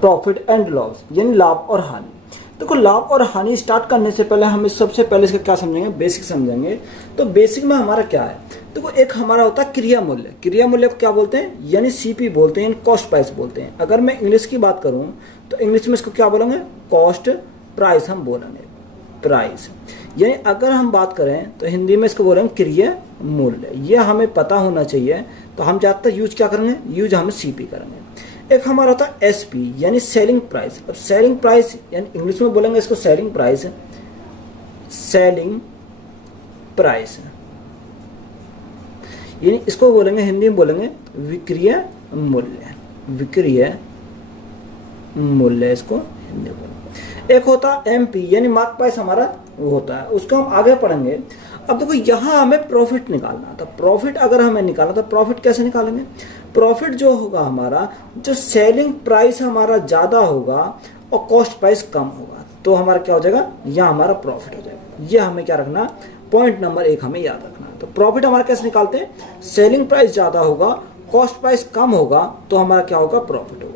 Profit and loss, यानी लाभ और हानि। देखो लाभ और हानि स्टार्ट करने से पहले हम सबसे पहले इसका क्या समझेंगे, बेसिक समझेंगे। तो बेसिक में हमारा क्या है, देखो एक हमारा होता है क्रिया मूल्य। क्रिया मूल्य को क्या बोलते हैं, यानी सीपी बोलते हैं, कॉस्ट प्राइस बोलते हैं। अगर मैं इंग्लिश की बात करूं तो इंग्लिश में इसको क्या बोलेंगे, कॉस्ट प्राइस हम बोलेंगे, प्राइस। यानी अगर हम बात करें तो हिंदी में इसको बोलेंगे क्रिया मूल्य। ये हमें पता होना चाहिए। तो हम ज़्यादातर यूज क्या करेंगे, यूज हम सीपी करेंगे। एक हमारा होता है एसपी, यानी सेलिंग प्राइस। अब सेलिंग प्राइस यानी इंग्लिश में बोलेंगे इसको सेलिंग प्राइस, सेलिंग प्राइस, यानी इसको बोलेंगे हिंदी में बोलेंगे विक्रय मूल्य, विक्रय मूल्य इसको हिंदी में बोलेंगे। एक होता है एमपी, यानी मार्क प्राइस हमारा वो होता है, उसको हम आगे पढ़ेंगे। अब देखो यहाँ हमें प्रॉफिट निकालना था। प्रॉफिट अगर हमें निकालना तो प्रॉफिट कैसे निकालेंगे, प्रॉफिट जो होगा हमारा, जो सेलिंग प्राइस हमारा ज़्यादा होगा और कॉस्ट प्राइस कम होगा, तो हमारा क्या हो जाएगा, यहाँ हमारा प्रॉफिट हो जाएगा। ये हमें क्या रखना, पॉइंट नंबर 1 हमें याद रखना। तो प्रॉफिट हमारा कैसे निकालते हैं, सेलिंग प्राइस ज़्यादा होगा, कॉस्ट प्राइस कम होगा, तो हमारा क्या होगा, प्रॉफिट होगा।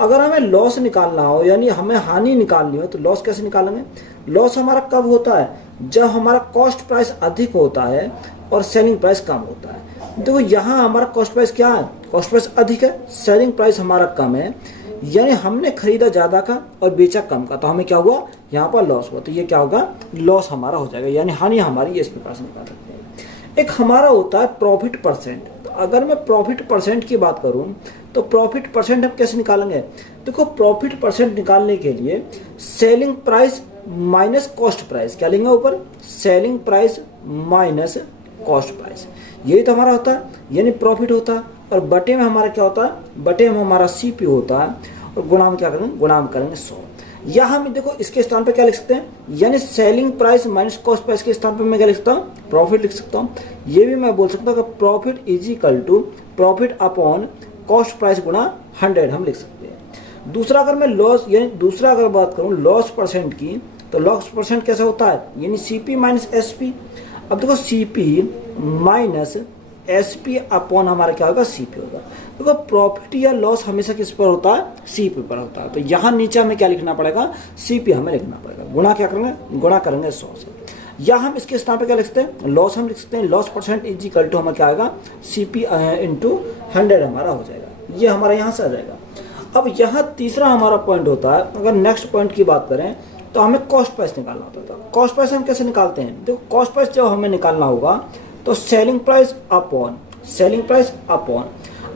अगर हमें लॉस निकालना हो, यानी हमें हानि निकालनी हो, तो लॉस कैसे निकालेंगे, लॉस हमारा कब होता है, जब हमारा कॉस्ट प्राइस अधिक होता है और सेलिंग प्राइस कम होता है। देखो यहाँ हमारा कॉस्ट प्राइस क्या है, कॉस्ट प्राइस अधिक है, सेलिंग प्राइस हमारा कम है, यानी हमने खरीदा ज़्यादा का और बेचा कम का, तो हमें क्या हुआ, यहाँ पर लॉस हुआ। तो ये क्या होगा, लॉस हमारा हो जाएगा, यानी हानि हमारी इस प्रकार से निकाल सकते हैं। एक हमारा होता है प्रॉफिट परसेंट। तो अगर मैं प्रॉफिट परसेंट की बात करूं तो प्रॉफिट परसेंट हम कैसे निकालेंगे, देखो प्रॉफिट परसेंट निकालने के लिए selling price minus cost price, क्या लेंगे ऊपर, selling price minus cost price, यही तो हमारा होता है, यानी प्रॉफिट होता है। और बटे में हमारा क्या होता है, बटे में हमारा सीपी होता है, और गुणा में क्या करेंगे, गुणा में करेंगे 100। या हम देखो इसके स्थान पे क्या लिख सकते हैं, यानी selling price minus cost price के स्थान पे मैं क्या लिख सकता हूँ, प्रॉफिट लिख सकता हूँ। ये भी मैं बोल सकता हूँ कि profit is equal to profit upon cost price गुणा 100 हम लिख सकते हैं। दूसरा अगर मैं लॉस, यानी दूसरा अगर बात करूँ लॉस परसेंट की, तो लॉस परसेंट कैसा होता है, यानी सीपी माइनस एसपी। अब देखो सीपी माइनस एसपी अपॉन हमारा क्या होगा, सीपी होगा। देखो प्रॉफिट या लॉस हमेशा किस पर होता है, सीपी पर होता है। तो यहाँ नीचे हमें क्या लिखना पड़ेगा, सीपी हमें लिखना पड़ेगा। गुणा क्या करेंगे, गुणा करेंगे 100 से। या हम इसके स्थान पे क्या लिख सकते हैं, लॉस हम लिख सकते हैं, loss percent is equal to हमें क्या आएगा, सीपी इंटू 100 हमारा हो जाएगा। ये हमारा यहाँ से आ जाएगा। अब यहाँ तीसरा हमारा पॉइंट होता है, अगर नेक्स्ट पॉइंट की बात करें तो हमें कॉस्ट प्राइस निकालना होता है। कॉस्ट प्राइस हम कैसे निकालते हैं, देखो कॉस्ट प्राइस जब हमें निकालना होगा तो selling price upon, selling price upon,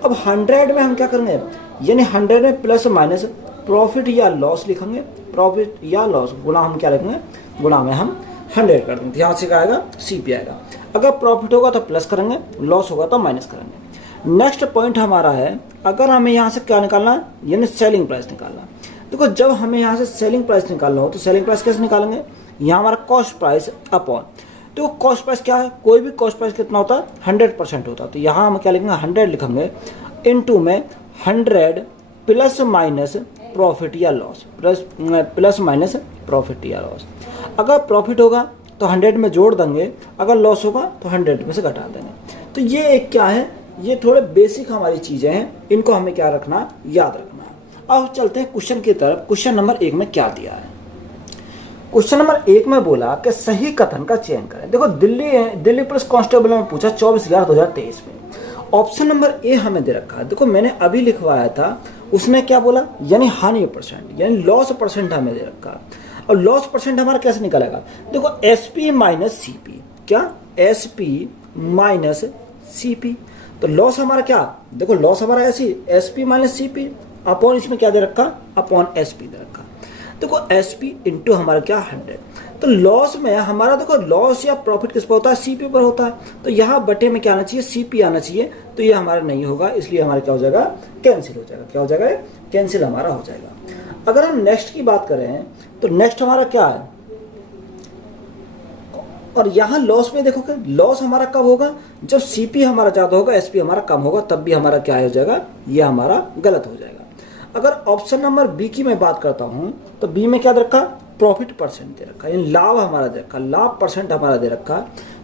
अब 100 में हम क्या करेंगे, यानी 100 में प्लस माइनस प्रॉफिट या लॉस लिखेंगे, प्रॉफिट या लॉस गुणा हम क्या लिखेंगे, गुणा में हम 100 कर देंगे। यहाँ से क्या आएगा, सीपी आएगा। अगर प्रॉफिट होगा तो प्लस करेंगे, लॉस होगा तो माइनस करेंगे। नेक्स्ट पॉइंट हमारा है, अगर हमें यहाँ से क्या निकालना है, यानी सेलिंग प्राइस निकालना। देखो जब हमें यहाँ से सेलिंग प्राइस निकालना हो तो सेलिंग प्राइस कैसे निकालेंगे, यहाँ हमारा कॉस्ट प्राइस अपॉन, तो कॉस्ट प्राइस क्या है, कोई भी कॉस्ट प्राइस कितना होता है, 100% होता है। तो यहाँ हम क्या लिखेंगे, 100 लिखेंगे, इनटू में 100 प्लस माइनस प्रॉफिट या लॉस, प्लस माइनस प्रॉफिट या लॉस। अगर प्रॉफिट होगा तो 100 में जोड़ देंगे, अगर लॉस होगा तो 100 में से घटा देंगे। तो ये एक क्या है, ये थोड़े बेसिक हमारी चीज़ें हैं, इनको हमें क्या रखना, याद रखना है। अब चलते हैं क्वेश्चन की तरफ। क्वेश्चन नंबर 1 में क्या दिया है, क्वेश्चन नंबर 1 में बोला कि सही कथन का चयन करें। देखो दिल्ली पुलिस कांस्टेबल में पूछा 24/11/2023 में। ऑप्शन नंबर ए हमें दे रखा है, देखो मैंने अभी लिखवाया था, उसने क्या बोला, यानी हानि परसेंट, यानी लॉस परसेंट हमें दे रखा। और लॉस परसेंट हमारा कैसे निकालेगा, देखो एसपी माइनस सीपी, क्या एसपी माइनस सीपी। तो लॉस हमारा क्या, देखो लॉस हमारा ऐसी एसपी माइनस सीपी अपॉन, इसमें क्या दे रखा, अपॉन एसपी दे रखा। देखो एसपी इंटू हमारा क्या 100। तो लॉस में हमारा देखो लॉस या प्रॉफिट किस पर होता है, सीपी पर होता है। तो यहाँ बटे में क्या आना चाहिए, सीपी आना चाहिए। तो ये हमारा नहीं होगा, इसलिए हमारा क्या हो जाएगा, कैंसिल हो जाएगा। क्या हो जाएगा, कैंसिल हमारा हो जाएगा। अगर हम नेक्स्ट की बात करें तो नेक्स्ट हमारा क्या है, और यहाँ लॉस में देखो लॉस हमारा कब होगा, जब सीपी हमारा ज्यादा होगा, एसपी हमारा कम होगा, तब भी हमारा क्या हो जाएगा, ये हमारा गलत हो जाएगा। अगर ऑप्शन नंबर बी की मैं बात करता हूं तो बी में क्या दे रखा, प्रॉफिट परसेंट दे रखा, यानी लाभ हमारा दे रखा, लाभ परसेंट हमारा दे रखा।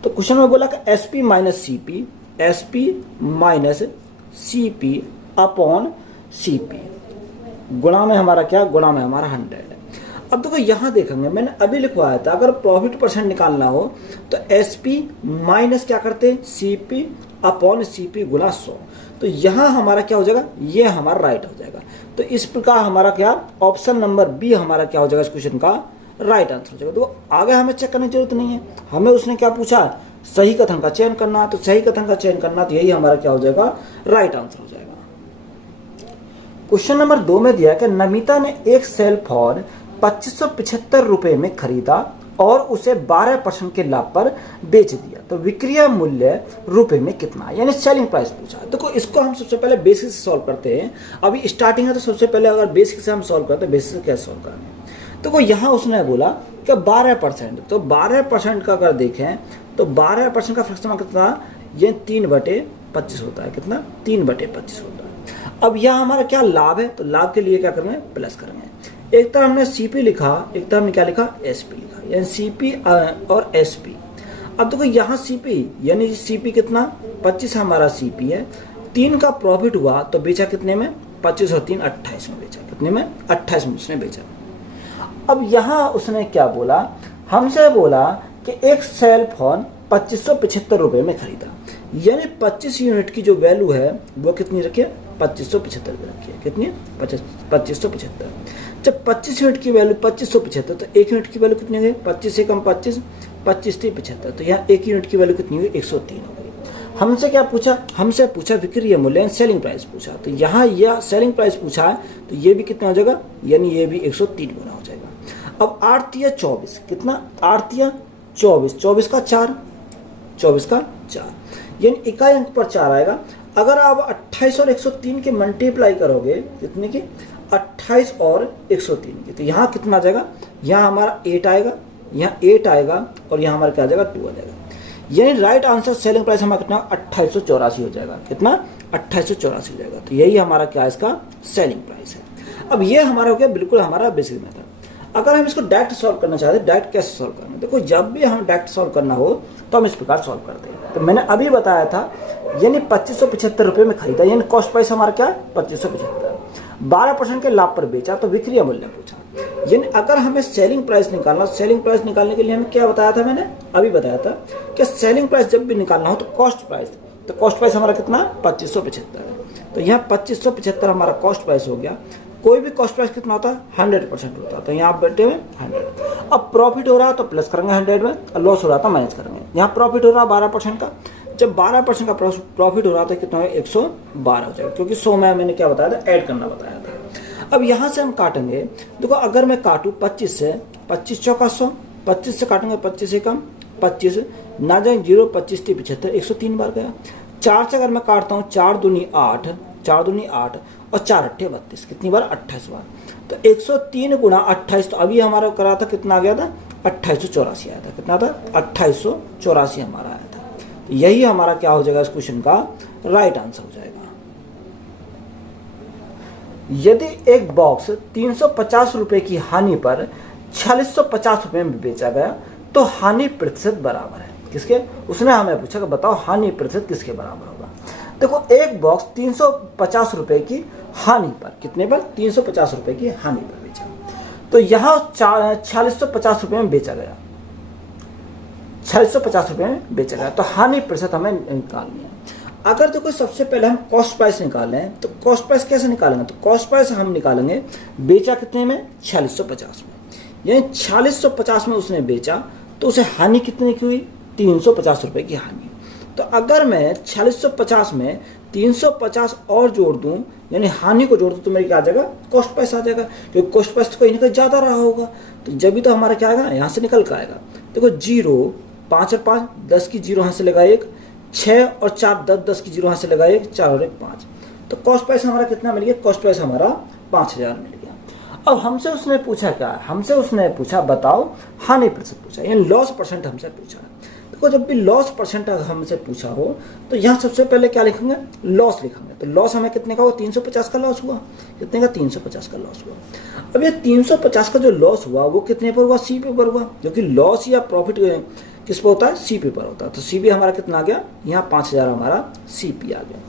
तो क्वेश्चन में बोला कि SP minus CP, SP minus CP upon CP, गुणा में हमारा क्या, गुणा में हमारा 100 है। अब देखो यहाँ देखेंगे, मैंने अभी लिखवाया था अगर प्रॉफिट परसेंट निकालना हो तो SP माइनस क्या करते, CP अपॉन CP गुना 100। तो यहाँ हमारा क्या हो जाएगा, ये हमारा राइट हो जाएगा। तो इस प्रकार हमारा क्या, ऑप्शन नंबर बी हमारा क्या हो जाएगा इस क्वेश्चन का राइट आंसर हो जाएगा। तो आगे हमें चेक करने की जरूरत नहीं है, हमें उसने क्या पूछा, सही कथन का चयन करना। तो सही कथन का चयन करना, तो यही हमारा क्या हो जाएगा, राइट आंसर हो जाएगा। क्वेश्चन नंबर 2 में दिया कि नमिता ने एक सेल फोन 2575 रुपए में खरीदा और उसे 12% के लाभ पर बेच दिया, तो विक्रय मूल्य रुपए में कितना, यानी सेलिंग प्राइस पूछा। देखो इसको हम सबसे पहले बेसिक से सॉल्व करते हैं, अभी स्टार्टिंग है तो सबसे पहले अगर बेसिक से हम सॉल्व करते हैं, बेसिक से कैसे सॉल्व करेंगे। देखो यहाँ उसने बोला कि 12%, तो 12% का अगर देखें तो 12% का फ्रैक्शन कितना, ये 3/25 होता है, कितना 3/25 होता है। अब यह हमारा क्या लाभ है, तो लाभ के लिए क्या करेंगे, प्लस करेंगे। एक तरह हमने CP लिखा, एक तरह हमने क्या लिखा, SP लिखा, यानी CP और SP। अब देखो यहाँ CP यानी CP कितना 25 हमारा CP है, 3 का प्रॉफिट हुआ तो बेचा कितने में, 25 और 3 28 में बेचा, कितने में 28 में उसने बेचा। अब यहाँ उसने क्या बोला, हमसे बोला कि एक सेल फोन 2575 रुपये में खरीदा, यानी 25 यूनिट की जो वैल्यू है वो कितनी रखी है, 2575 रखी है, कितनी 2575। जब 25 यूनिट की वैल्यू 2575, तो 1 यूनिट की वैल्यू कितनी हो गई, 25 से कम 25, 25 से 75, तो यहाँ 1 यूनिट की वैल्यू कितनी हुई, 103 हो गई। हमसे क्या पूछा, हमसे पूछा विक्रय मूल्य सेलिंग प्राइस पूछा, तो यहाँ यह सेलिंग प्राइस पूछा है, तो ये भी कितना हो जाएगा, यानी ये भी 103 गुना हो जाएगा। अब 8 या 24, कितना 8 या 24, 24 का 4, 24 का 4, यानी इकाई अंक पर 4 आएगा। अगर आप 28 और 103 के मल्टीप्लाई करोगे, कितने की 28 और 103 की, तो यहाँ कितना आ जाएगा, यहाँ हमारा 8 आएगा, यहाँ 8 आएगा और यहाँ हमारा क्या आ जाएगा, 2 आ जाएगा। यानी राइट आंसर सेलिंग प्राइस हमारा कितना 2884 हो जाएगा, कितना 2884 हो जाएगा। तो यही हमारा क्या है, इसका सेलिंग प्राइस है। अब ये हमारा हो गया बिल्कुल हमारा बेसिक मेथड। अगर हम इसको डायरेक्ट सॉल्व करना चाहते हैं, डायरेक्ट कैसे सॉल्व करना, देखो जब भी हम डायरेक्ट सॉल्व करना हो तो हम इस प्रकार सॉल्व करते हैं। तो मैंने अभी बताया था, यानी 2575 रुपये में खरीदा, यानी कॉस्ट प्राइस हमारा क्या है 2575, 12% के लाभ पर बेचा तो विक्रय मूल्य पूछा। यानी अगर हमें सेलिंग प्राइस निकालना, सेलिंग प्राइस निकालने के लिए हमें क्या बताया था, मैंने अभी बताया था कि सेलिंग प्राइस जब भी निकालना हो तो कॉस्ट प्राइस, तो कॉस्ट प्राइस हमारा कितना 2575 है, तो यहाँ 2575 हमारा कॉस्ट प्राइस हो गया। कोई भी कॉस्ट प्राइस कितना होता है 100% होता है, तो यहाँ बैठे हुए 100। अब प्रॉफिट हो रहा है तो प्लस करेंगे 100 में, और लॉस हो रहा था माइनस करेंगे। यहाँ प्रॉफिट हो रहा है 12% का, जब 12% का प्रॉफिट हो रहा था कितना है 112 हो जाएगा, क्योंकि 100 में मैंने क्या बताया था, ऐड करना बताया था। अब यहाँ से हम काटेंगे, देखो अगर मैं काटूँ 25 से, 25 चौका 100, 25 से काटेंगे 25 से कम 25 ना जाए 0, 25 से 75, 103 बार गया। 4 से अगर मैं काटता हूँ 4 दूनी 8, 4 दूनी 8 और 4 अट्ठे 32, कितनी बार 28 बार, तो 103 गुणा 28, तो अभी हमारा करा था कितना आ गया था 2884 आया था, कितना था 2884 हमारा आया था। तो यही हमारा क्या हो जाएगा इस क्वेश्चन का राइट आंसर हो जाएगा। यदि एक बॉक्स 350 रुपए की हानि पर 4650 रुपए में बेचा गया तो हानि प्रतिशत बराबर है किसके, उसने हमें पूछा कि बताओ हानि प्रतिशत किसके बराबर होगा। देखो एक बॉक्स 350 रुपए की हानि पर, कितने पर 350 रुपए की हानि पर बेचा, तो यहाँ 4650 रुपए में बेचा गया, 4650 रुपए में बेचा गया, तो हानि प्रतिशत हमें निकालनी है। अगर देखो सबसे पहले हम कॉस्ट प्राइस निकालें तो कॉस्ट प्राइस कैसे निकालेंगे, तो कॉस्ट प्राइस हम निकालेंगे बेचा कितने में 4650 में, यानी 4650 में उसने बेचा तो उसे हानि कितने की हुई 350 रुपए की हानि। तो अगर मैं 4650 में 350 और जोड़ दूं, यानी हानि को जोड़ दूं, तो मेरे क्या आ जाएगा कॉस्ट प्राइस आ जाएगा, क्योंकि कॉस्ट प्राइस तो कहीं ना कहीं ज्यादा रहा होगा, तो जब भी तो हमारा क्या आएगा यहाँ से निकल कर आएगा। देखो 0 5 और 5 10 की 0 यहाँ से लगा 1, 6 और 4 10 10 की 0 यहाँ से लगा 1, 4 और 1 5, तो कॉस्ट प्राइस हमारा कितना मिल गया, कॉस्ट प्राइस हमारा 5000 मिल गया। अब हमसे उसने पूछा क्या, हमसे उसने पूछा बताओ हानि प्रतिशत पूछा, यानी लॉस परसेंट हमसे पूछा। देखो जब भी लॉस परसेंट हमसे पूछा हो तो यहाँ सबसे पहले क्या लिखेंगे, लॉस लिखेंगे। तो लॉस हमें कितने का हुआ 350 का लॉस हुआ, कितने का 350 का लॉस हुआ। अब ये 350 का जो लॉस हुआ वो कितने पर हुआ, सी पे पर हुआ, क्योंकि लॉस या प्रॉफिट किस पर होता है, सी पे पर होता है। तो सी पे हमारा कितना आ गया, यहाँ 5000 हमारा सी पी आ गया।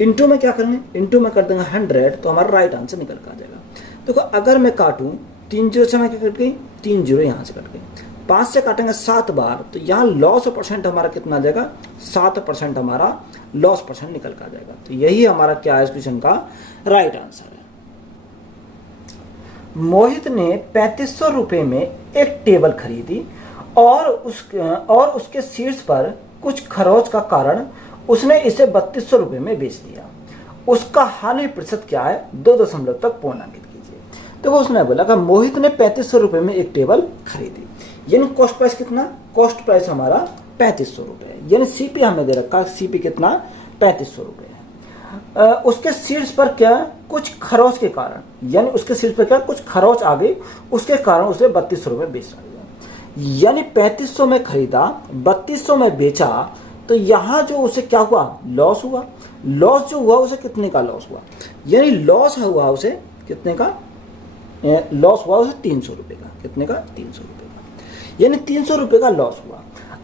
इंटू में क्या करेंगे, इंटू में कर देंगे 100, तो हमारा राइट आंसर निकल कर आ जाएगा। देखो अगर मैं काटूं 3 जीरो से मैं क्या कट गई, 3 जीरो यहाँ से कट गई, 5 से काटेंगे 7 बार, तो यहाँ लॉस परसेंट हमारा कितना आ जाएगा, 7% हमारा लॉस परसेंट निकल कर आ जाएगा। तो यही हमारा क्या है इस क्वेश्चन का राइट आंसर है। मोहित ने 3500 रुपये में एक टेबल खरीदी और उसके शीर्ष पर कुछ खरोच का कारण उसने इसे 3200 रुपये में बेच दिया। उसका हानि प्रतिशत क्या है, 2 दशमलव तक पूर्णांकित कीजिए। तो वो उसने बोला कि मोहित ने 3500 रुपये में एक टेबल खरीदी, यानी कॉस्ट प्राइस कितना, कॉस्ट प्राइस हमारा 3500 रुपये, यानी सीपी हमें दे रखा, सीपी कितना 3500 रुपये है। उसके शीर्ष पर क्या कुछ खरोच के कारण, यानी उसके शीर्ष पर क्या कुछ खरोच आ गई, उसके कारण उसे 3200 रुपये बेच दिया। यानी 3500 में खरीदा, 3200 में बेचा, तो यहाँ जो उसे क्या हुआ, लॉस हुआ। लॉस जो हुआ उसे कितने का लॉस हुआ, यानी लॉस हुआ उसे कितने का, लॉस हुआ उसे 300 रुपये का, कितने का 300 रुपये का, यानी 300 रुपये का लॉस हुआ।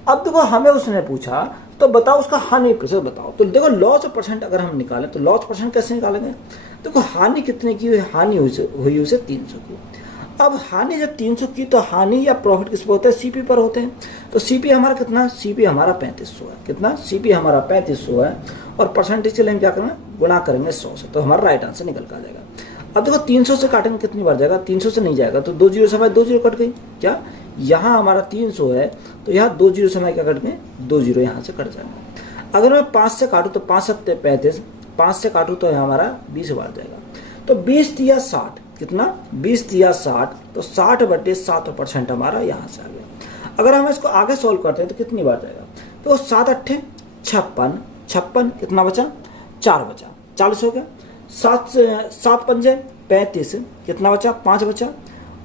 अब देखो हमें उसने पूछा तो बताओ उसका हानि प्रतिशत बताओ। तो देखो लॉस परसेंट अगर हम निकालें तो लॉस परसेंट कैसे निकालेंगे, देखो हानि कितने की हुई, हानि हुई उसे 300 की। अब हानि जब 300 की तो हानि या प्रॉफिट किस पर होते हैं, सीपी पर होते हैं। तो सीपी हमारा कितना, सीपी हमारा 3500 है, कितना सीपी हमारा 3500 है, और परसेंटेज के लिए हम क्या करेंगे, गुणा करेंगे 100 से, तो हमारा राइट आंसर निकल कर आ जाएगा। अब देखो 300 से काटेंगे कितनी बार जाएगा, 300 से नहीं जाएगा, तो 2 जीरो से हमारे 2 जीरो कट गई, क्या यहाँ हमारा 300 है तो यहाँ 2 जीरो से हमारे क्या कट गए, 2 जीरो यहाँ से कट जाएगा। अगर मैं 5 से काटूँ तो 5 7 35, 5 से काटूँ तो यहाँ हमारा 20 बार जाएगा, तो 20 तिया 60, कितना 20 तिया 60, तो 60/7% हमारा यहाँ से आ गया। अगर हम इसको आगे सॉल्व करते हैं तो कितनी बार जाएगा, तो 7 8 56, 56 कितना बचा, 4 बचा, 40 हो गया। 7 पंजे 35, कितना बचा, 5 बचा,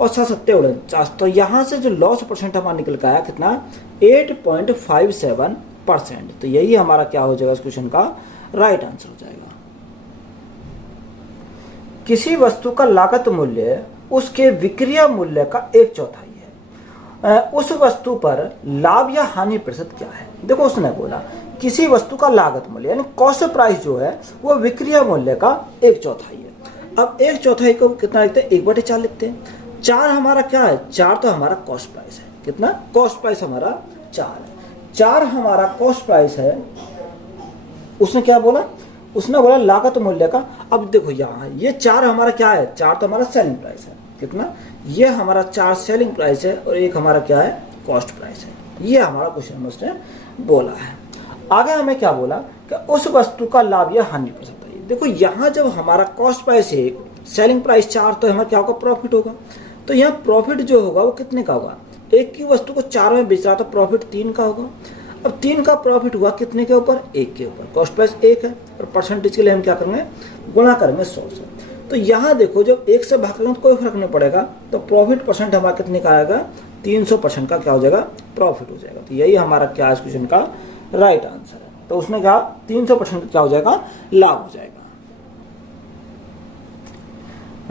और 7 7 49। तो यहाँ से जो लॉस परसेंट हमारा निकल के आया कितना, 8.57%। तो यही हमारा क्या हो जाएगा इस क्वेश्चन का राइट आंसर हो जाएगा। किसी वस्तु का लागत मूल्य उसके विक्रय मूल्य का 1/4 है, उस वस्तु पर लाभ या हानि प्रतिशत क्या है। देखो उसने बोला किसी वस्तु का लागत मूल्य यानी कॉस्ट प्राइस जो है वो विक्रय मूल्य का 1/4 है। अब 1/4 को कितना लिखते हैं, 1/4 लिखते हैं। 4 हमारा क्या है, 4 तो हमारा कॉस्ट प्राइस है, कितना कॉस्ट प्राइस हमारा 4 है, 4 हमारा कॉस्ट प्राइस है। उसने क्या बोला, उसने बोला लागत मूल्य का। अब देखो यहाँ ये 4 हमारा क्या है, 4 तो हमारा सेलिंग प्राइस है, कितना ये हमारा 4 सेलिंग प्राइस है, और 1 हमारा क्या है, कॉस्ट प्राइस है। ये हमारा क्वेश्चन में उसने बोला है। आगे हमें क्या बोला कि उस वस्तु का लाभ या हानि प्रतिशत है। देखो यहाँ जब हमारा कॉस्ट प्राइस है, सेलिंग प्राइस 4, तो हमारा क्या होगा, प्रॉफिट होगा। तो यहाँ प्रॉफिट जो होगा वो कितने का होगा, एक की वस्तु को 4 में बेच रहा तो प्रॉफिट 3 का होगा। अब 3 का प्रॉफिट हुआ कितने के ऊपर, 1 के ऊपर, कॉस्ट प्राइस 1 है, और परसेंटेज के लिए हम क्या करेंगे, गुणा करेंगे 100 से। तो यहाँ देखो जब 1 से भाग करेंगे तो कोई फर्क नहीं पड़ेगा, तो प्रॉफिट परसेंट हमारा कितने का आएगा, 300% का क्या हो जाएगा, प्रॉफिट हो जाएगा। तो यही हमारा क्या इस क्वेश्चन का राइट आंसर है। तो उसने कहा 300% क्या हो जाएगा, लाभ हो जाएगा।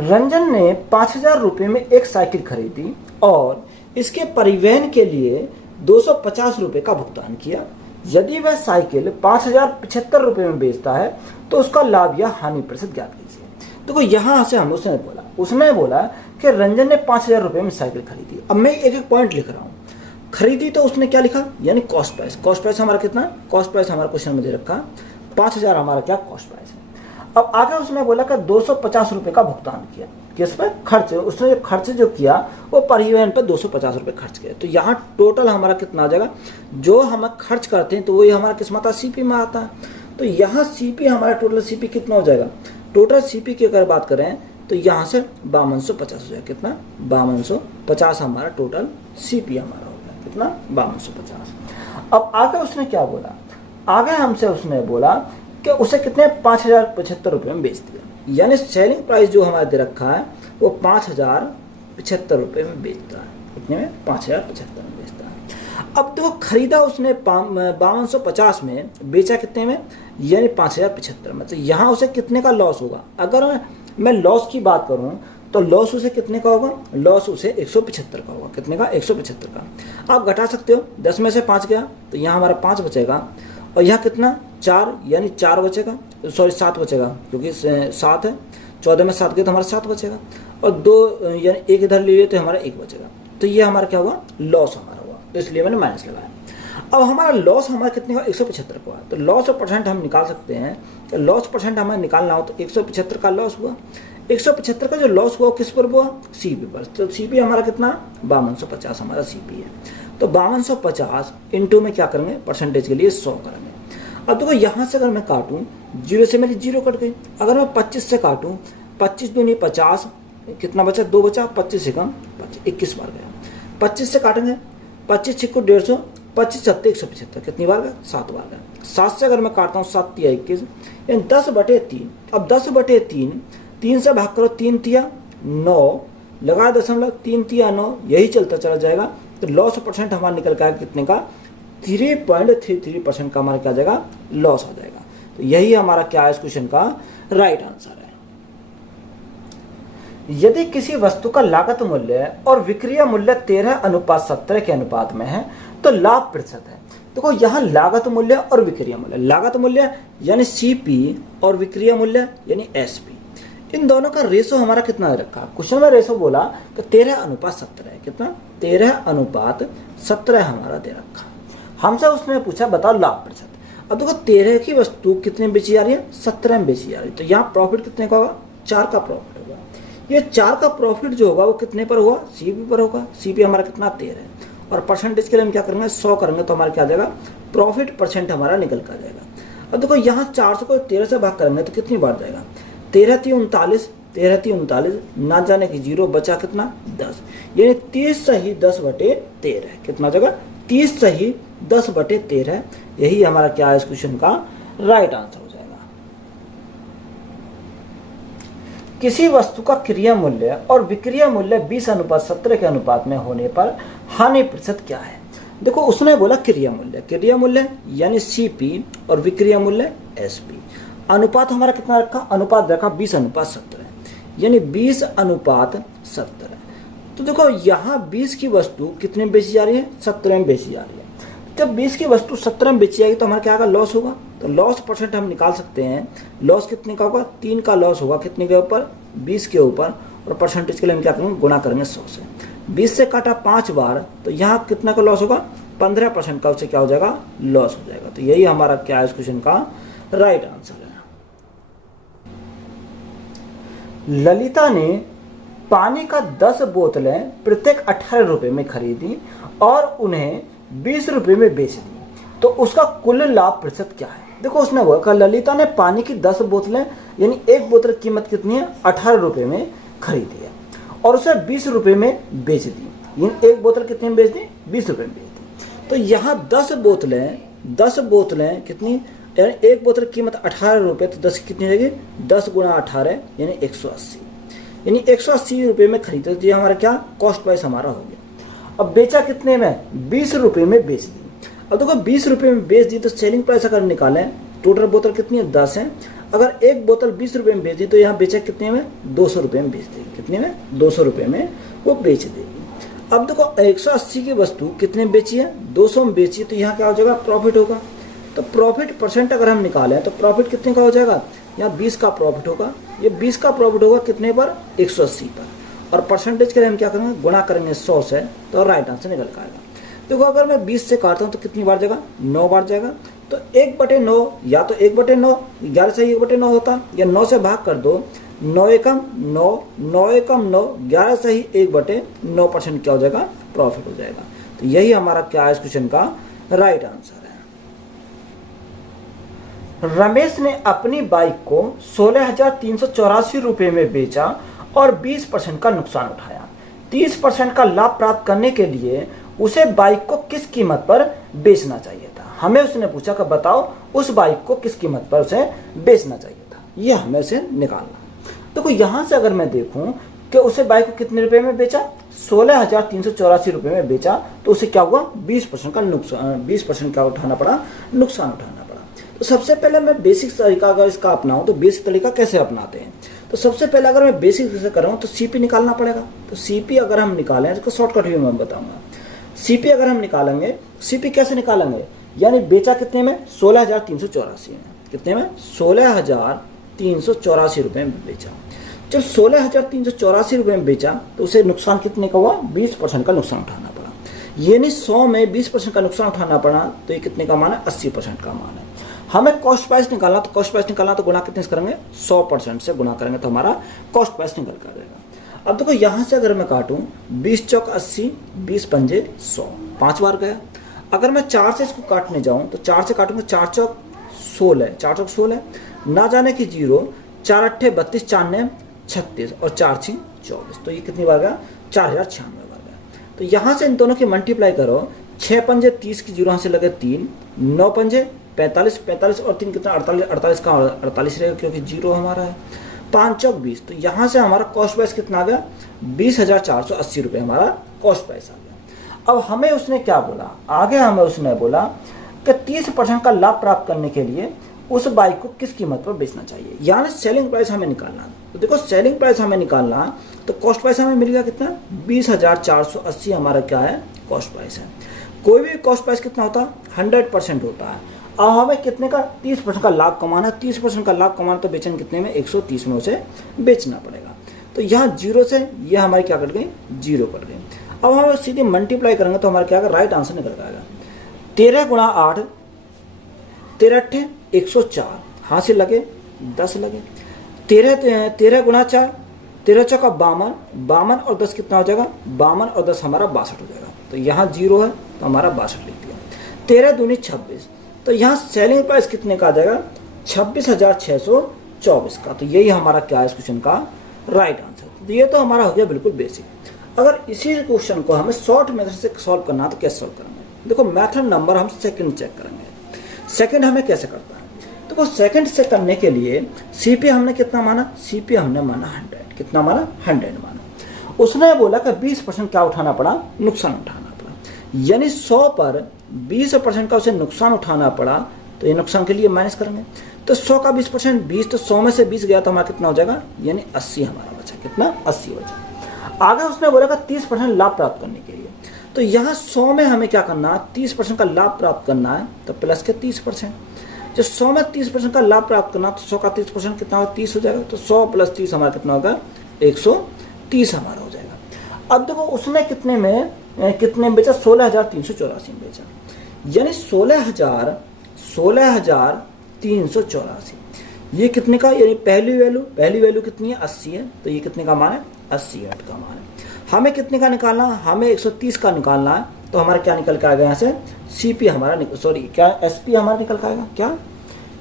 रंजन ने 5000 रुपये में एक साइकिल खरीदी और इसके परिवहन के लिए 250 रुपये का भुगतान किया। यदि वह साइकिल 5075 रुपये में बेचता है तो उसका लाभ या हानि प्रतिशत ज्ञात कीजिए। देखो यहाँ से हम उसने बोला कि रंजन ने 5000 रुपये में साइकिल खरीदी। अब मैं एक एक पॉइंट लिख रहा हूँ। खरीदी तो उसने क्या लिखा, यानी कॉस्ट प्राइस। कॉस्ट प्राइस हमारा कितना, कॉस्ट प्राइस हमारा क्वेश्चन में दे रखा 5000 हमारा क्या कॉस्ट प्राइस है। अब आगे उसने बोला कि 250 रुपये का भुगतान किया, किस पर, खर्च। उसने खर्च जो किया वो परिवहन पर 250 रुपये खर्च किया। तो यहाँ टोटल हमारा कितना आ जाएगा, जो हम खर्च करते हैं तो वही हमारा किस में आता है, सीपी में आता है। तो यहाँ सीपी हमारा टोटल सीपी कितना हो जाएगा, टोटल सीपी की अगर बात करें तो यहाँ से 5250 हो जाएगा, कितना 5250 हमारा टोटल सीपी हमारा होगा, कितना 5250। अब आगे उसने क्या बोला, आगे हमसे उसने बोला कि उसे कितने 5075 रुपये में बेच दिया, यानी सेलिंग प्राइस जो हमारा दे रखा है वो 5075 रुपये में बेचता है, कितने में 5075 में बेचता है। अब देखो खरीदा उसने 5250 में, बेचा कितने में, यानी 5075 में। तो यहाँ उसे कितने का लॉस होगा, अगर मैं लॉस की बात करूँ तो लॉस उसे कितने का होगा, लॉस उसे 175 का होगा, कितने का 175 का। आप घटा सकते हो, 10 में से 5 गया तो यहाँ हमारा 5 बचेगा, और यहाँ कितना 4, यानी 4 बचेगा, सॉरी 7 बचेगा, क्योंकि 7 है, 14 में 7 गया तो हमारा 7 बचेगा। और 2 यानी 1 इधर ले लिए तो हमारा 1 बचेगा। तो ये हमारा क्या हुआ, लॉस हमारा हुआ, तो इसलिए मैंने माइनस लगाया। अब हमारा लॉस हमारा कितने का, 175 का हुआ। तो लॉस और परसेंट हम निकाल सकते हैं। तो लॉस परसेंट हमें निकालना हो तो 175 का लॉस हुआ। 175 का जो लॉस हुआ किस पर हुआ, सीपी पर। तो सीपी हमारा कितना, 5250 हमारा सीपी है। तो 5250 इंटू में क्या करेंगे, परसेंटेज के लिए 100 करेंगे। अब देखो यहाँ से अगर मैं काटूँ, 0 से मेरी 0 कट गई। अगर मैं 25 से काटूँ, 25 दूनी 50, कितना बचा, 2 बचा, 25 से कम 25, 21 बार गया। 25 से काटेंगे, 25 छिक्को 150, 25 सत्ते 175, कितनी बार गया, 7 बार गया। 7 से अगर मैं काटता हूँ, 7 तिया 21, यानी 10/3। अब 10/3, 3 से भाग करो, 3 तिया 9, लगा दशमलव, 3 तिया 9, यही चलता चला जाएगा। तो लॉस परसेंट हमारा निकल का कितने का, 3.33% का हमारा क्या जाएगा, लॉस हो जाएगा। तो यही हमारा क्या है, इस क्वेश्चन का राइट आंसर है। यदि किसी वस्तु का लागत मूल्य और विक्रय मूल्य 13:17 के अनुपात में है तो लाभ प्रतिशत है। देखो यहाँ लागत मूल्य और विक्रय मूल्य, लागत मूल्य यानी सीपी और विक्रय मूल्य यानी एसपी, इन दोनों का रेशो हमारा कितना रखा। क्वेश्चन में रेशो बोला तो 13:17 है। कितना, 13:17 हमारा दे रखा। हमसे उसने पूछा बताओ लाभ प्रतिशत। अब देखो 13 की वस्तु कितने बेची जा रही है, 17 में बेची जा रही है। तो यहाँ प्रॉफिट कितने का होगा, 4 का प्रॉफिट होगा। ये 4 का प्रॉफिट जो होगा वो कितने पर होगा, सीपी पर होगा। सीपी हमारा कितना, 13 है। और परसेंटेज के लिए हम क्या करेंगे, 100 करेंगे तो हमारा क्या आ जाएगा, प्रॉफिट परसेंट हमारा निकल कर जाएगा। अब देखो यहाँ 400 को 13 से भाग करेंगे तो कितनी बार जाएगा, 13×3 39, ना जाने की 0 बचा कितना, 10, यानी 30 सही 10/13 है। कितना जगह, 30 सही 10/13। यही हमारा क्या है, इस क्वेश्चन का राइट आंसर हो जाएगा। किसी वस्तु का क्रय मूल्य और विक्रय मूल्य 20:17 के अनुपात में होने पर हानि प्रतिशत क्या है। देखो उसने बोला क्रय मूल्य यानी सीपी और विक्रय मूल्य एसपी। अनुपात हमारा कितना रखा, अनुपात रखा 20:17, यानी 20:17। तो देखो यहाँ 20 की वस्तु कितने में बेची जा रही है, 17 में बेची जा रही है। जब 20 की वस्तु 17 में बेची जाएगी तो हमारा क्या आएगा, लॉस होगा। तो लॉस परसेंट हम निकाल सकते हैं। लॉस कितने का होगा, 3 का लॉस होगा, कितने के ऊपर, 20 के ऊपर। और परसेंटेज के लिए हम क्या करेंगे, गुणा करेंगे 100 से। 20 से काटा 5 बार तो यहाँ कितना का लॉस होगा, 15% का, उससे क्या हो जाएगा, लॉस हो जाएगा। तो यही हमारा क्या है, इस क्वेश्चन का राइट आंसर है। ललिता ने पानी का 10 बोतलें प्रत्येक 18 रुपए में खरीदी और उन्हें 20 रुपए में बेच दी, तो उसका कुल लाभ प्रतिशत क्या है। देखो उसने बोला ललिता ने पानी की 10 बोतलें यानी एक बोतल की कीमत कितनी है, 18 रुपए में खरीदी है और उसे 20 रुपए में बेच दी। यानी एक बोतल कितने में बेच दी, 20 रुपए में बेच दी। तो यहाँ 10 बोतलें कितनी, यानी एक बोतल की कीमत 18 रुपये, तो 10 कितनी रहेगी, 10 × 18 यानी 180, यानी 180 रुपये में खरीदे। तो ये हमारा क्या, कॉस्ट प्राइस हमारा हो गया। अब बेचा कितने में, 20 रुपये में बेच दी। अब देखो 20 रुपये में बेच दी तो सेलिंग प्राइस अगर निकालें, टोटल बोतल कितनी है, 10 है। अगर एक बोतल 20 रुपये में बेच दी तो यहाँ बेचा कितने में, 200 रुपये में बेच देगी। कितने में, 200 रुपये में वो बेच देगी। अब देखो 180 की वस्तु कितने में बेची है, 200 में बेची है। तो यहाँ क्या हो जाएगा, प्रॉफिट होगा। तो प्रॉफिट परसेंट अगर हम निकालें तो प्रॉफिट कितने का हो जाएगा, यहाँ 20 का प्रॉफिट होगा। ये 20 का प्रॉफिट होगा कितने पर, 180 पर। और परसेंटेज के लिए हम क्या करेंगे, गुणा करेंगे 100 से, तो राइट आंसर निकल कर आएगा। देखो अगर मैं 20 से काटता हूँ तो कितनी बार जाएगा, 9 बार जाएगा। तो 1/9 या तो 1/9, 11 से 1/9 होता, या 9 से भाग कर दो, 9 एकम 9, 9 एकम 9, 11 से ही 1/9% क्या हो जाएगा, प्रॉफिट हो जाएगा। तो यही हमारा क्या है, इस क्वेश्चन का राइट आंसर है। रमेश ने अपनी बाइक को 16,384 रुपये में बेचा और 20% का नुकसान उठाया। 30% का लाभ प्राप्त करने के लिए उसे बाइक को किस कीमत पर बेचना चाहिए था। हमें उसने पूछा कि बताओ उस बाइक को किस कीमत पर उसे बेचना चाहिए था, ये हमें उसे निकालना। देखो यहाँ से अगर मैं देखूं कि उसे बाइक को कितने रुपए में बेचा, 16,384 रुपये में बेचा, तो उसे क्या हुआ, 20% का नुकसान, 20% का उठाना पड़ा, नुकसान उठाना पड़ा। तो सबसे पहले मैं बेसिक तरीका अगर इसका अपनाऊं तो बेसिक तरीका कैसे अपनाते हैं, तो सबसे पहले अगर मैं बेसिक से कर रहा हूँ तो सीपी निकालना पड़ेगा। तो सीपी अगर हम निकालें, इसका शॉर्टकट भी मैं बताऊंगा। सीपी अगर हम निकालेंगे, सीपी कैसे निकालेंगे, यानी बेचा कितने में, 16,384 में, कितने में, 16,384 रुपये में बेचा। जब 16,384 रुपये में बेचा तो उसे नुकसान कितने का हुआ, 20% का नुकसान उठाना पड़ा। यानी 100 में 20% का नुकसान उठाना पड़ा, तो ये कितने का मान है, 80% का मान है। हमें कॉस्ट प्राइस निकालना, तो कॉस्ट प्राइस निकालना तो गुणा कितने से करेंगे, 100% से गुणा करेंगे तो हमारा कॉस्ट प्राइस निकल कर जाएगा। अब देखो यहाँ से अगर मैं काटूँ 20 चौक 80, 20 पंजे 100, 5 बार गया। अगर मैं 4 से इसको काटने जाऊँ तो 4 से काटूंगा, 4 चौक 16, 4 चौक 16, ना जाने की 0, 4 अट्ठे 32, 4 ने 36 और 4 छिंग 24, तो ये कितनी बार गया, 4096 बार गया। तो यहाँ से इन दोनों की मल्टीप्लाई करो, 6 पंजे 30 की 0 यहाँ से लगे 3, 9 पंजे 45, 45 और 3 कितना 48, 48 का 48 रहेगा क्योंकि 0 हमारा है, 5 चौक 20। तो यहाँ से हमारा कॉस्ट प्राइस कितना आ गया, 20,480 रुपये हमारा कॉस्ट प्राइस आ गया। अब हमें उसने क्या बोला, आगे हमें उसने बोला कि 30% का लाभ प्राप्त करने के लिए उस बाइक को किस कीमत पर बेचना चाहिए, यानी सेलिंग प्राइस हमें निकालना है। तो देखो सेलिंग प्राइस हमें निकालना है, तो कॉस्ट प्राइस हमें मिल गया कितना, 20,480 हमारा क्या है, कॉस्ट प्राइस है। कोई भी कॉस्ट प्राइस कितना होता है, 100% होता है। अब हमें कितने का, 30% का लाभ कमाना, 30% का लाभ कमाना, तो बेचन कितने में, 130 में उसे बेचना पड़ेगा। तो यहाँ 0 से ये हमारी क्या कट गई, 0 कट गई। अब हम सीधे मल्टीप्लाई करेंगे तो हमारा क्या होगा, राइट आंसर निकल जाएगा। 13 गुणा 8, 13 अट्ठे 104, हाँ से लगे 10 लगे। 13 गुणा 4, 13 चौका 52, 52 और 10 कितना हो जाएगा, 52 और 10 हमारा 62 हो जाएगा। तो यहाँ 0 है तो हमारा 62 लिख दिया। 13 दूनी 26, तो यहाँ सेलिंग प्राइस कितने का आ जाएगा, 26,624 का। तो यही हमारा क्या है इस क्वेश्चन का राइट आंसर। तो ये तो हमारा हो गया बिल्कुल बेसिक। अगर इसी क्वेश्चन को हमें शॉर्ट मेथड से सॉल्व करना है तो कैसे सॉल्व करेंगे, देखो मेथड नंबर हम सेकंड चेक करेंगे। सेकंड हमें कैसे करता है, देखो सेकंड से करने के लिए सीपी हमने कितना माना, सीपी हमने माना 100, कितना माना, 100 माना। उसने बोला कि 20% क्या उठाना पड़ा, नुकसान उठाना पड़ा, यानी 100 पर 20% का उसे नुकसान उठाना पड़ा। तो ये नुकसान के लिए माइनस करेंगे, तो 100 का 20%, 20, तो 100 में से 20 गया तो हमारा कितना हो जाएगा, यानी 80 हमारा बचा, कितना, 80 बचा। आगे उसने बोला 30% लाभ प्राप्त करने के लिए, तो यहाँ 100 में हमें क्या करना है, 30% का लाभ प्राप्त करना है, तो प्लस के 30%। जब 100 में 30% का लाभ प्राप्त करना, तो 100 का 30% कितना होगा, 30 हो जाएगा। तो 100 प्लस 30 हमारा कितना होगा, 130 हमारा हो जाएगा। अब देखो उसने कितने में बेचा, 16,384 में बेचा, यानी 16,384। ये कितने का, यानी पहली वैल्यू कितनी है, 80 है, तो ये कितने का मान है, 80 यूनिट का मान है। हमें कितने का निकालना, हमें 130 का निकालना है। तो हमारा क्या निकल के आएगा, यहाँ से सीपी हमारा क्या एसपी हमारा निकल के आएगा, क्या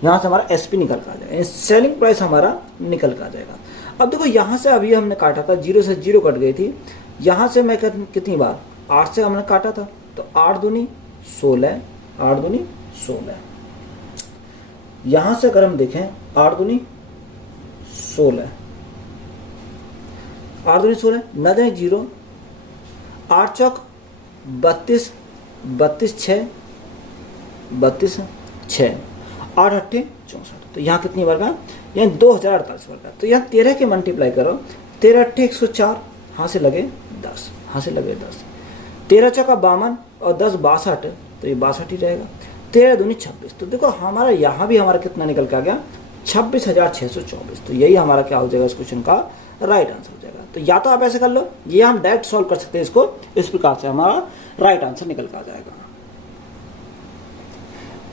यहाँ से हमारा एसपी निकल के आ जाएगा, सेलिंग प्राइस हमारा निकल के आ जाएगा। अब देखो यहाँ से अभी हमने काटा था, 0 से 0 कट गई थी। यहाँ से मैं कितनी बार, 8 से हमने काटा था, तो 8 दूनी 16, 8 दूनी 16। यहाँ से अगर हम देखें 8 दूनी 16, 8 दूनी 16, न जाए 0, 8 चौक 32, 32 6, 32 6, 8 अट्ठे 64। तो यहाँ कितनी बार का, यहाँ 2048 बार का। तो यहाँ 13 के मल्टीप्लाई करो, 13 अट्ठे 104, हाँ से लगे 10, हाँ से लगे 10, 13 चौका 52 और 10 62, तो ये 62 ही रहेगा। 13 दूनी 26, तो देखो हमारा यहाँ भी हमारा कितना निकल के आ गया, 26,624। तो यही हमारा क्या हो जाएगा इस क्वेश्चन का राइट आंसर हो जाएगा। तो या तो आप ऐसे कर लो, ये हम डायरेक्ट सॉल्व कर सकते हैं इसको, इस प्रकार से हमारा राइट आंसर निकल कर आ जाएगा।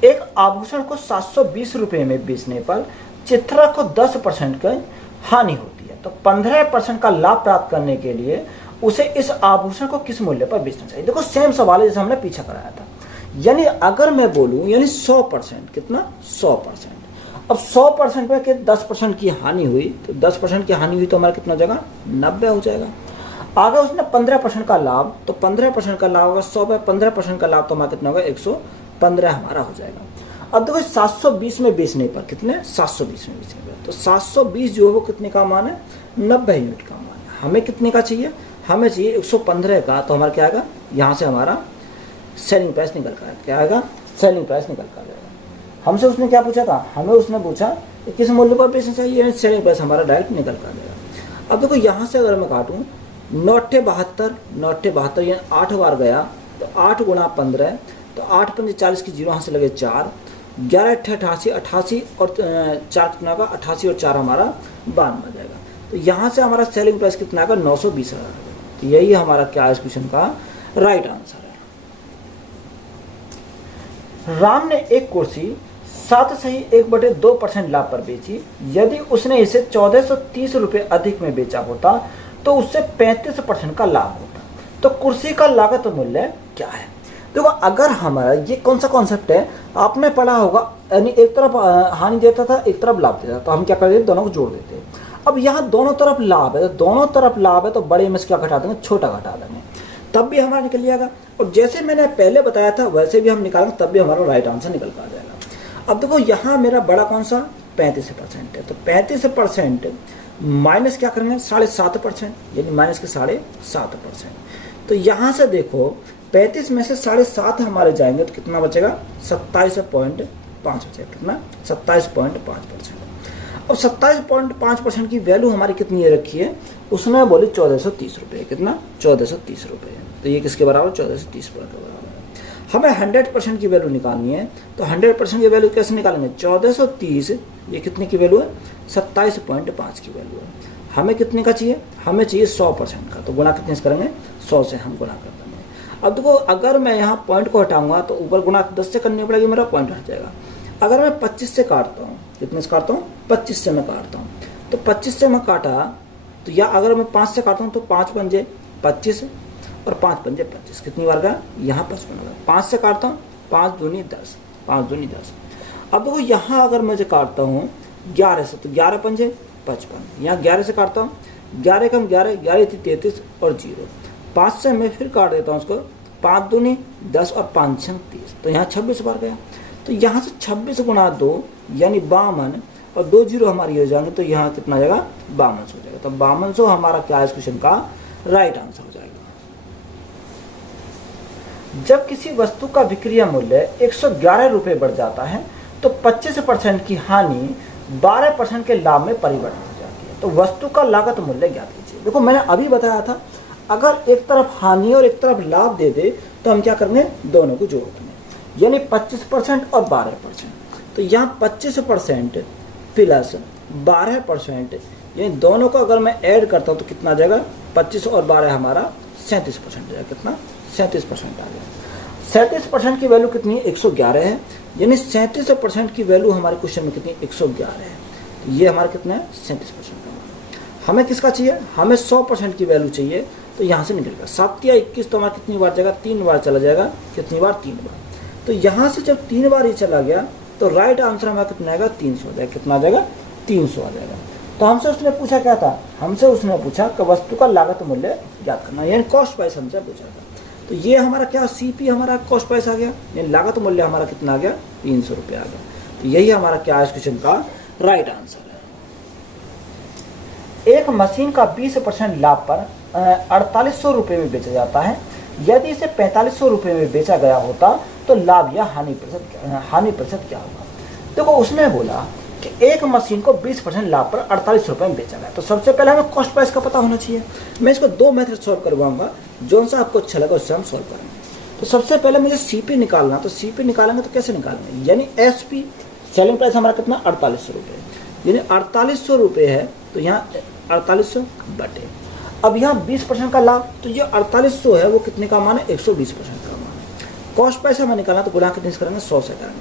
एक आभूषण को 720 रुपये में बेचने पर चित्रा को 10% की हानि होती है, तो 15% का लाभ प्राप्त करने के लिए उसे इस आभूषण को किस मूल्य पर बेचना चाहिए। देखो सेम सवाल है जैसे हमने पीछे कराया था, यानी अगर मैं बोलूं यानी 100%, कितना 100%। अब 100% पे कि 10% की हानि हुई, तो 10% की हानि हुई तो हमारा कितना हो जाएगा, 90 हो जाएगा। आगे उसने 15% का लाभ, तो 15% का लाभ होगा 100 पे 15% का लाभ, तो हमारा कितना होगा 115 हमारा हो जाएगा। अब देखो 720 में बेचने पर कितने, 720 में बेचने पर, तो 720 जो है वो कितने का मान है, 90 यूनिट का मान है। हमें कितने का चाहिए, हमें चाहिए 115 का, तो हमारा क्या आएगा, यहाँ से हमारा सेलिंग प्राइस निकल कर क्या आएगा, सेलिंग प्राइस निकल कर जाएगा। हमसे उसने क्या पूछा था, हमें उसने पूछा कि किस मूल्य पर बेचना चाहिए, सेलिंग प्राइस हमारा डायरेक्ट निकल कर जाएगा। अब देखो यहाँ से अगर मैं काटूँ 9 अट्ठे 72, यानी 8 बार गया, तो 8 गुणा 15, तो 8 पंजे 40 की 0 यहाँ से लगे 4, 11 अट्ठे 88, 88 और 4 कितना होगा 88 और 4 हमारा 92 आ जाएगा। तो यहाँ से हमारा सेलिंग प्राइस कितना आएगा 920,000। तो यही हमारा क्या है इस क्वेश्चन का राइट आंसर है। राम ने एक कुर्सी 7.1/2% लाभ पर बेची। यदि उसने इसे 1430 रुपये अधिक में बेचा होता तो उससे 35% का लाभ होता। तो कुर्सी का लागत मूल्य क्या है? देखो, अगर हमारा ये कौन सा कॉन्सेप्ट है आपने पढ़ा होगा, यानी एक तरफ हानि देता था, एक तरफ लाभ देता था, तो हम क्या करते थे, दोनों को जोड़ देते हैं। अब यहाँ दोनों तरफ लाभ है, तो दोनों तरफ लाभ है तो बड़े में से क्या घटा देंगे, छोटा घटा देंगे, तब भी हमारा निकल जाएगा। और जैसे मैंने पहले बताया था वैसे भी हम निकालेंगे तब भी हमारा राइट आंसर निकल कर आ जाएगा। अब देखो, यहाँ मेरा बड़ा कौन सा 35% है, तो 35% माइनस क्या करेंगे 7.5%, यानी माइनस के 7.5%। तो यहाँ से देखो 35 में से 7.5 हमारे जाएंगे तो कितना बचेगा 27.5 बचेगा। कितना 27.5%। और 27.5% की वैल्यू हमारी कितनी रखी है, उसमें बोली 1430 रुपये। कितना 1430 रुपये। तो ये किसके बराबर 1430 के बराबर है। हमें 100% की वैल्यू निकालनी है, तो 100% की वैल्यू कैसे निकालेंगे, 1430 ये कितने की वैल्यू है 27.5 की वैल्यू है। हमें कितने का चाहिए, हमें चाहिए 100% का, तो गुणा कितने से करेंगे 100 से हम गुणा कर देंगे। अब देखो, अगर मैं यहाँ पॉइंट को हटाऊंगा तो ऊपर गुणा 10 से करनी पड़ेगी, मेरा पॉइंट हट जाएगा। अगर मैं 25 से काटता हूँ, कितने से काटता हूँ 25 से मैं काटता हूँ, तो 25 से मैं काटा तो या अगर मैं 5 से काटता हूँ तो 5 पंजे 25 और 5 पंजे 25, कितनी बार का यहाँ 55 होगा। 5 से काटता हूँ 5 दूनी 10, 5 दूनी 10। अब देखो, यहाँ अगर मैं काटता हूँ 11 से, तो 11 पंजे 55। यहाँ 11 से काटता हूँ, 11 कम 11, 11 थी 33 और 0। 5 से मैं फिर काट देता हूँ उसको, 5 दूनी 10 और 5 छंग 30, तो यहाँ 26 बार गया। तो यहाँ से 26 गुणा 2 यानी 52 और 2 0 हमारी हो जाएंगे, तो यहाँ कितना आ जाएगा 5200 हो जाएगा। तो 5200 हमारा क्या है इस क्वेश्चन का राइट आंसर हो जाएगा। जब किसी वस्तु का विक्रय मूल्य 111 रुपये बढ़ जाता है तो 25% की हानि 12% के लाभ में परिवर्तित हो जाती है। तो वस्तु का लागत मूल्य ज्ञात कीजिए। देखो, मैंने अभी बताया था अगर एक तरफ हानि और एक तरफ लाभ दे दे तो हम क्या करेंगे, दोनों को जोड़ देंगे, यानी 25% और 12%। तो यहाँ 25% प्लस 12%, यानी दोनों को अगर मैं ऐड करता हूँ तो कितना आ जाएगा 25 और 12 हमारा 37% आ जाएगा। कितना 37% आ गया। 37% की वैल्यू कितनी है 111 है, यानी 37% की वैल्यू हमारे क्वेश्चन में कितनी 111 है। तो ये हमारा कितना है 37% का। हमें किसका चाहिए, हमें 100% की वैल्यू चाहिए, तो यहाँ से निकलेगा 7 या 21, तो हमारा कितनी बार जाएगा 3 बार चला जाएगा। कितनी बार 3 बार। तो यहाँ से जब 3 बार ये चला गया तो राइट आंसर हमारा कितना आएगा 300 आ जाएगा। कितना आ जाएगा 300 आ जाएगा। तो हमसे उसने पूछा क्या था, हमसे उसने पूछा कि वस्तु का लागत मूल्य ज्ञात करना, यानी कॉस्ट प्राइस हमसे पूछा था। तो ये हमारा क्या सीपी हमारा कॉस्ट प्राइस आ गया, यानी लागत मूल्य हमारा कितना आ गया 300 रुपये आ गया। तो यही हमारा क्या है इस क्वेश्चन का राइट आंसर है। एक मशीन का 20% लाभ पर 4800 रुपये में बेचा जाता है। यदि इसे 4500 रुपये में बेचा गया होता तो लाभ या हानि प्रतिशत क्या होगा। देखो, उसने बोला कि एक मशीन को 20% लाभ पर 48 रुपये में बेचा गया। तो सबसे पहले हमें कॉस्ट प्राइस का पता होना चाहिए। मैं इसको 2 मेथड सॉल्व करवाऊंगा, जो सा आपको अच्छा लगा उससे हम सॉल्व करेंगे। तो सबसे पहले मुझे सीपी निकालना, तो सीपी निकालेंगे तो कैसे निकालेंगे, यानी एसपी सेलिंग प्राइस हमारा कितना 4800 रुपये, यानी 4800 रुपये है, तो यहाँ 4800 बटे, अब यहाँ 20% का लाभ, तो ये 4800 है वो कितने का मान है 120% का मान है। कॉस्ट प्राइस हमें निकालना, तो गुणा कितने से करेंगे 100 से करेंगे।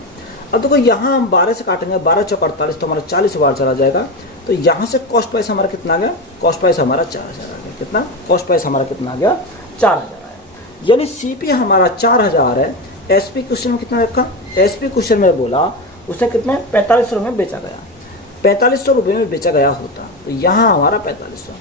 अब देखो, यहाँ हम 12 से काटेंगे, 12 चौक 48, तो हमारा 40 बार चला जाएगा। तो यहाँ से कॉस्ट प्राइस हमारा कितना आ गया, कॉस्ट प्राइस हमारा 4000 आ गया। कितना कॉस्ट प्राइस हमारा कितना आ गया 4000 है, यानी सीपी हमारा 4000 है। एसपी क्वेश्चन में कितना रखा, एसपी क्वेश्चन में बोला उसे कितने 4500 में बेचा गया, 4500 रुपये में बेचा गया होता, तो यहाँ हमारा 4500।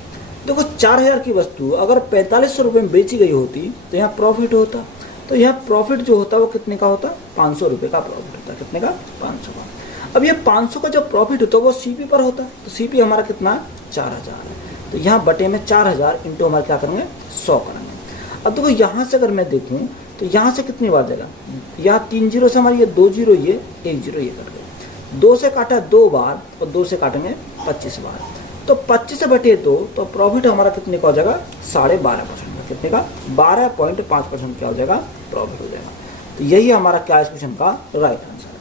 देखो, 4000 की वस्तु अगर 4500 रुपये में बेची गई होती तो यहाँ प्रॉफिट होता, तो यहाँ प्रॉफिट जो होता है वो कितने का होता 500 रुपये का प्रॉफिट होता। कितने का 500 का। अब ये 500 का जो प्रॉफिट होता है वो सीपी पर होता, तो सीपी हमारा कितना 4000 है, तो यहाँ बटे में 4000 इंटू हमारे क्या करेंगे 100 करेंगे। अब देखो, यहाँ से अगर मैं देखूँ तो यहाँ से कितनी बार जाएगा, यहाँ 3 जीरो से हमारी ये 2 जीरो, ये 1 जीरो, ये कट गए। 2 से काटा 2 बार और 2 से काटेंगे 25 बार, तो 25 बटे 2, तो प्रॉफिट हमारा कितने का हो जाएगा 12.5% का। कितने का 12.5% क्या हो जाएगा प्रॉफिट हो जाएगा। तो यही हमारा क्या इस क्वेश्चन का राइट आंसर है।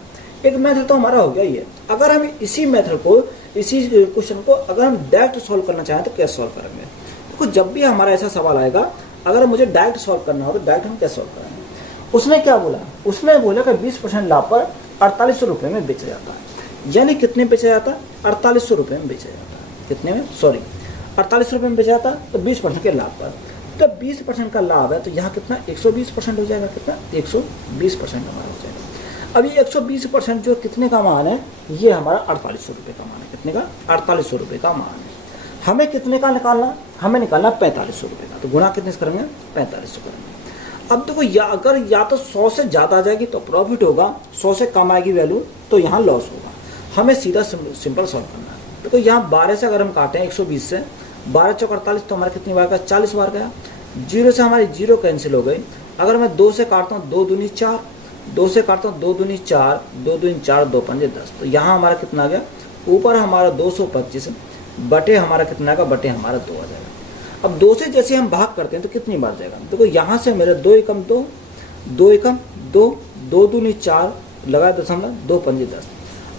एक मेथड तो हमारा हो गया ये। अगर हम इसी मेथड को इसी क्वेश्चन को अगर हम डायरेक्ट सॉल्व करना चाहें तो कैसे सॉल्व करेंगे? देखो जब भी हमारा ऐसा सवाल आएगा, अगर मुझे डायरेक्ट सॉल्व करना हो तो डायरेक्ट हम कैसे सॉल्व करेंगे? उसने क्या बोला? उसने बोला कि 20% लाभ पर 4800 रुपये में बेचा जाता है। यानी कितने बेचा जाता है? 4800 रुपये में बेचा जाता है। कितने में? 48 रुपये में बेचा जाता है, तो 20% के लाभ पर। तो 20% का लाभ है तो यहाँ कितना? 120% हो जाएगा। कितना? 120% हमारा हो जाएगा। अब ये 120% जो कितने का मान है? ये हमारा 4800 रुपये का मान है। कितने का? 4800 रुपये का मान है। हमें कितने का निकालना? हमें निकालना 4500 रुपये का। तो गुणा कितने से करेंगे? 4500 करेंगे। अब देखो अगर या तो 100 से ज़्यादा आ जाएगी तो प्रॉफिट होगा, 100 से कम आएगी वैल्यू तो यहाँ लॉस होगा। हमें सीधा सिंपल सॉल्व करना है। देखो यहाँ 12 से अगर हम काटें 120 से, 12 चौक 48 तो हमारा कितनी बार गया? 40 बार गया। 0 से हमारी 0 कैंसिल हो गई। अगर मैं 2 से काटता हूँ 2 दूनी 4, 2 से काटता हूँ 2 दूनी 4, 2 दूनी 4, 2 पंजे 10। तो यहाँ हमारा कितना आ गया? ऊपर हमारा 225 बटे हमारा कितना आएगा? बटे हमारा 2 आ जाएगा। अब 2 से जैसे हम भाग करते हैं तो कितनी बार जाएगा? देखो यहाँ से मेरे 2 एकम 2, 2 एकम 2, 2 दूनी 4 लगा दशमलव, 2 पंजे 10।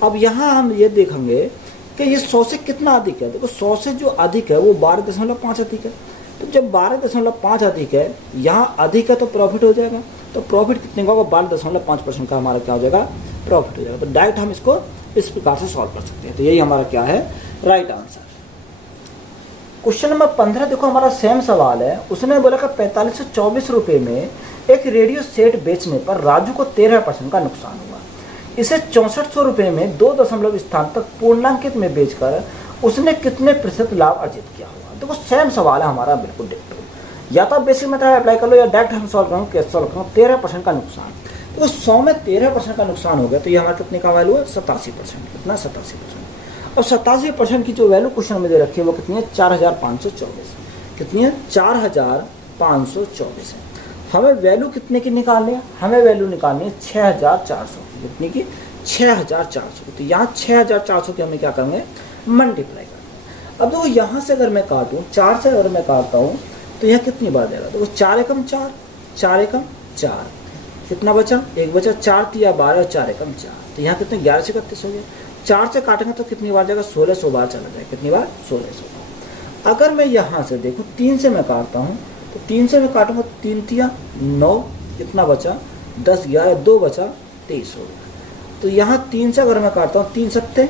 अब यहाँ हम ये देखेंगे कि ये 100 से कितना अधिक है। देखो 100 से जो अधिक है वो 12.5 अधिक है। तो जब 12.5 अधिक है, यहाँ अधिक है तो प्रॉफिट हो जाएगा। तो प्रॉफिट कितने का होगा? 12.5% का हमारा क्या हो जाएगा? प्रॉफिट हो जाएगा। तो डायरेक्ट हम इसको इस प्रकार से सॉल्व कर सकते हैं। तो यही हमारा क्या है? Right answer. क्वेश्चन नंबर 15 देखो हमारा सेम सवाल है। उसने बोला कि 4524 रुपये में एक रेडियो सेट बेचने पर राजू को 13% का नुकसान हुआ। इसे 6400 रुपये में 2 दशमलव स्थान तक पूर्णांकित में बेचकर उसने कितने प्रतिशत लाभ अर्जित किया हुआ? देखो सेम सवाल है हमारा, बिल्कुल डिक्टो। या तो बेसिक मेथड अप्लाई कर लो या डायरेक्ट हम सॉल्व करेंगे। कैसे सॉल्व करेंगे? 13% का नुकसान। तो 100 में 13% का नुकसान हो गया तो ये हमारा कितने का वैल्यू है? 87%। कितना? 87%। अब 87% की जो वैल्यू क्वेश्चन में दे रखी है वो कितनी है? 4524। कितनी है? 4524 है। हमें वैल्यू कितने की निकालनी है? हमें वैल्यू निकालनी है 6400 की। कितनी की? 6400 की। तो यहाँ 6400 की हमें क्या करेंगे? मल्टीप्लाई करेंगे। अब देखो यहाँ से अगर मैं काटूँ, 4 से अगर मैं काटता हूँ तो यहाँ कितनी बार जाएगा? देखो 4 एकम 4, 4 एकम 4, कितना बचा? 1 बचा। 4 तिया 12 और 4 एकम 4। तो यहाँ कितने? 11 से 31 हो गया। 4 से काटेंगे तो कितनी बार जाएगा? 1600 बार चला जाएगा। कितनी बार? 1600 बार। अगर मैं यहाँ से देखूँ 3 से मैं काटता हूँ तो 3 से मैं काटूंगा 3 तिया 9, कितना बचा? 10, 11, 2 बचा, 23 हो गया। तो यहाँ 3 से अगर मैं काटता हूँ 3 सत्ते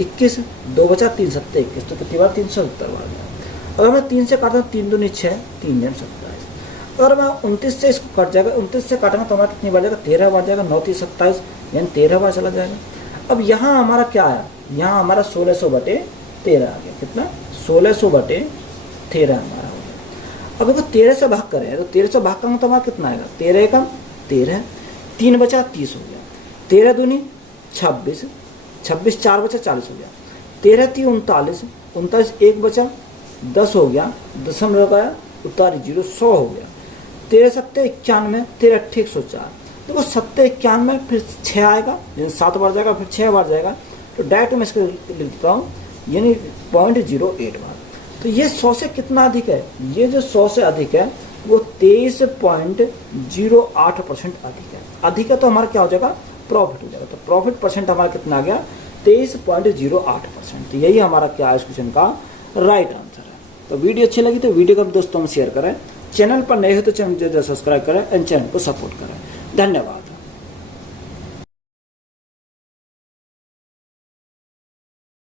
21, 2 बचा, 3 सत्ते 21, तो कितनी बार? 370 बार गया। अगर मैं 3 से काटता हूँ 3 दूनी 6, 3 दूनी 27। अगर मैं 29 से इसको कट जाएगा, 29 से काटेंगे तो हमारा कितनी बार जाएगा? 13 बार जाएगा। 9 3 27 यानी 13 बार चला जाएगा। अब यहाँ हमारा क्या है? यहाँ हमारा 1600 बटे 13 आ गया। कितना? 1600 बटे 13 हमारा हो गया। अब देखो 13 से भाग करें तो 13 से भाग करेंगे तो हमारा कितना आएगा? 13 एकम 13, 3 बचा 30 हो गया। 13 दूनी 26, 26 4 बचा 40 हो गया। 13 3 39, 39 1 बचा 10 हो गया। दशमलव लगाया, उतारी 0, 100 हो गया। 13 सत्ते 91, 13 अट्ठे 104। देखो 7 91 फिर 6 आएगा, 7 बार जाएगा, फिर 6 बार जाएगा। तो डायरेक्ट मैं इसको लिख देता हूँ, यानी 0.08 बार। तो ये 100 से कितना अधिक है? ये जो 100 से अधिक है वो 23.08% अधिक है। अधिक है तो हमारा क्या हो जाएगा? प्रॉफिट हो जाएगा। तो प्रॉफिट परसेंट हमारा कितना आ गया? 23.08%। तो यही हमारा क्या है इस क्वेश्चन का राइट आंसर है। तो वीडियो अच्छी लगी तो वीडियो को दोस्तों में शेयर करें। चैनल पर नए हो तो चैनल सब्सक्राइब करें एंड चैनल को सपोर्ट करें। धन्यवाद।